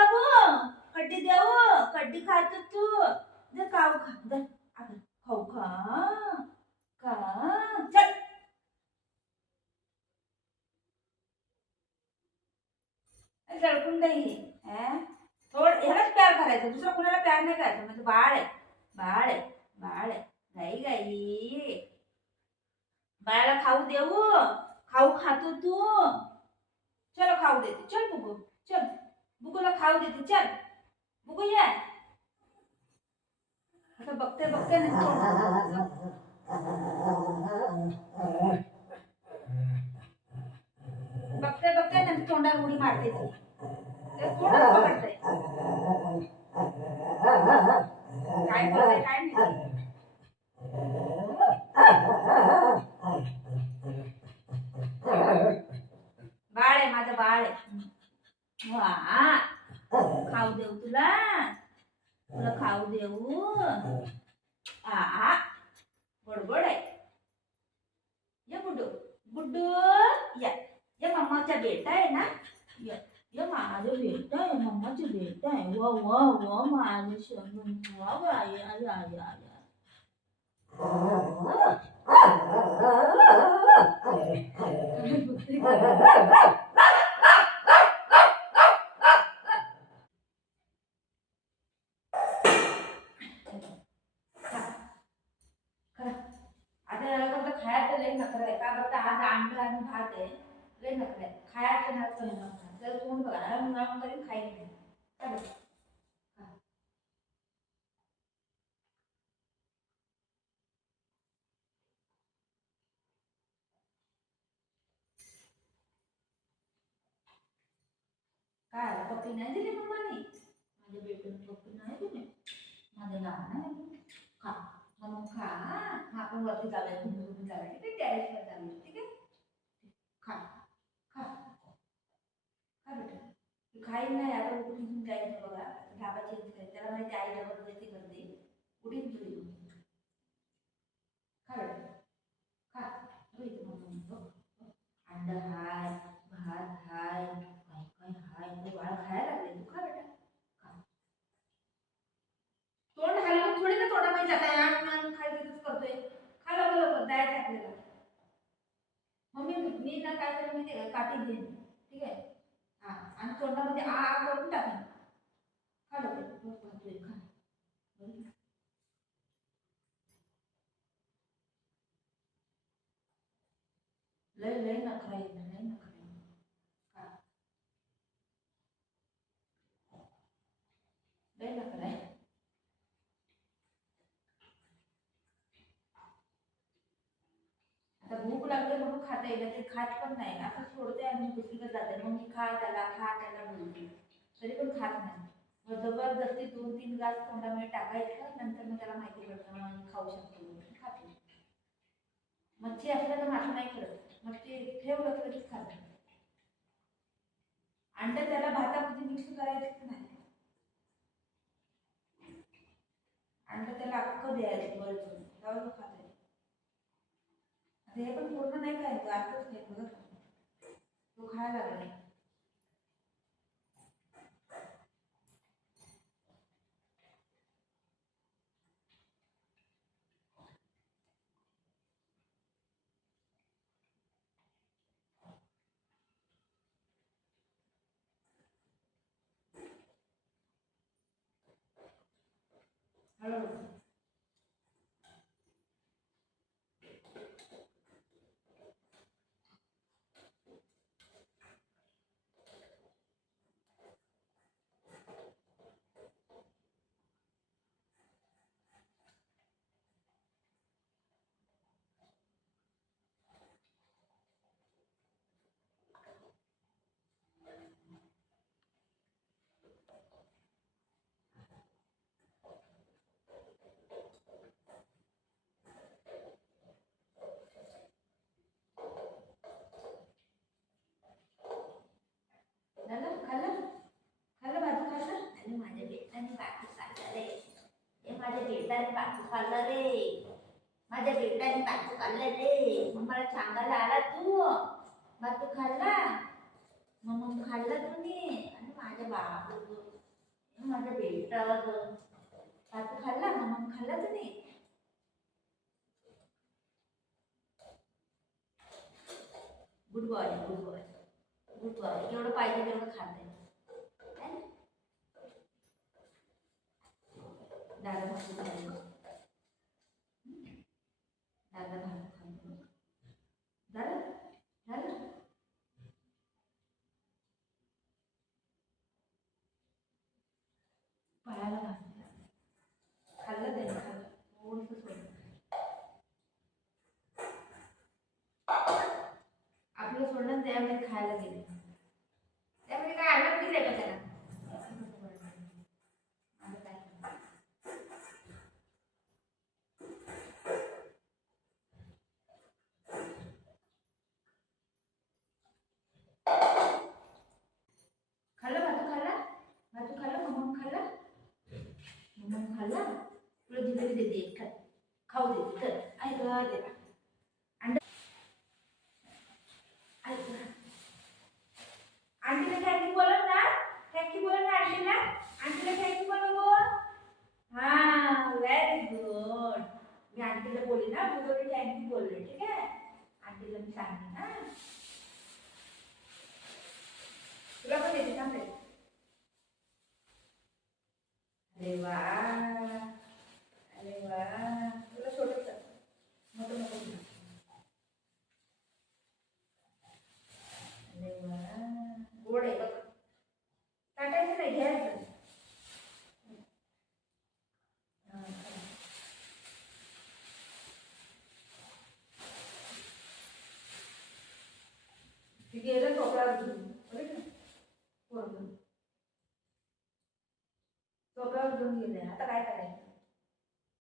बाबू कड्डी देऊ कड्डी खात तू दे खाऊ खा दे खाऊ खा खा चल जळकून दे थोडं ह्यालाच प्यार करायचा दुसरा कोणाला प्यार नाही करायचा म्हणजे बाळ आहे बाळ आहे बाळ आहे गाई गाई बाळाला खाऊ देऊ खाऊ खातो तू चलो खाऊ देते चल बुगू चल बुगूला खाऊ देते चल बुगू ये आता बघते बघते बघते बघते नंतर तोंडाला उडी मारते ती थोडं पकडतंय काय करतंय काय नाही बाळ आहे माझं बाळ आहे वा खाऊ देऊ तुला तुला खाऊ देऊ आ बडबड आहे ये गुड्डू गुड्डू या ये मम्माचा बेटा आहे ना ये माझं बेटा आहे मम्माचं बेटा आहे वा वा वा माझं सोनू वा वा या या या या खायचं लई नखरं आहे का बघता आज अंडा आणि भात आहे लई नखरं आहे खायचं नसतं जर कोण बघा मुलांना तरी खाईल नाही काय बघ काय पप्पी नाही दिली मम्माने माझ्या बेटून पप्पी नाही दिली माझं लहान आहे खा म्हणून खा आपण वरती जाऊया घुमून जाऊया ठीक आहे टेरेसवर जाऊया ठीक आहे खा खा खा बेटा खाईल नाही आता उठून जायचं बघा ढाबा चेंज करायचं त्याला माहिती आई जबरदस्ती करते उठीन तुझी खा बेटा खा अंडा हाय भात हाय काय काय हाय ते बाळ खायला लागले तू खा बेटा तोंड हलवून थोडी ना तोंडामध्ये जाता यार खायचं करतोय खा लवकर लवकर द्यायचं आपल्याला मम्मी मी ना काय करेन मी ते काठी घेईन ठीक आहे हा आणि तोंडामध्ये आ करून टाकेन खा लवकर खातोय खा लय लय नखरा येत लय नखरा खा लय नखरा आहे आता भूक लागली म्हणून खाता येईल ते खात पण नाही आता सोडते आणि दुसरीकडे जाते मग मी खा त्याला बोलते तरी पण खात नाही मग जबरदस्ती 2-3 घास तोंडामध्ये टाकायचं नंतर मग त्याला माहिती पडतं खाऊ शकतो खाते मच्छी असलं तर मासे नाही करत मच्छी ठेवलं तर लगेच खात अंडा त्याला भातामध्ये मिक्स करायचं नाही अंडा त्याला अख्खं द्यायचं बळ करून खाते हे पण पूर्ण नाही खायचं आताच नाही बघ तो खायला लागला हळू बेटाने बाजू खाल्लं रे माझ्या बेटाने बाजू खाल्लं रे मग मला सांगायला आला तू मग तू खाल्ला मग खाल्ला तुम्ही आणि माझ्या बाबू माझा बेटा आता खाल्ला ना, मग खाल्ला तर नाही. Good boy, good boy, good boy. जेवढं पाहिजे तेवढं खाते. दादा भाकरी खाल्ली, दादा भात खाल्ली. झालं झालं. पायाला घातलं. खाल्लं त्याने, खाल्लं थोडंसं सोडलं. आपलं सोडलं त्यामध्ये खायला गेले. त्यामध्ये काय आणलं दिलंय का त्याला? आता काय खाल्लं? भातू खाल्ला, भातू खाल्ला, मग खाल्ला, मग खाल्ला. तुला जिलेबी देते, खा, खाऊ देते. तर ऐक दे अंड. ऐक आंटीला थँक्यू बोलत ना, थँक्यू बोलत ना आंटीला. आंटीला थँक्यू बोल. हा व्हेरी गुड. मी आंटीला बोलली ना, मी थँक्यू बोलले. ठीक आहे, आंटीला मी सांगते ना. तुला पण देते सांगते. अरे वा, अरे वा. तुला छोटंच मोठं नको देऊ. अरे वा, गोड आहे बघ. टाकायचं नाही, घ्यायचं. हा, खा. ती गेलं टोपल्यावर घेऊन, बरोबर ना? पोरगं टोपल्यावर घेऊन गेले. आता काय करायचं?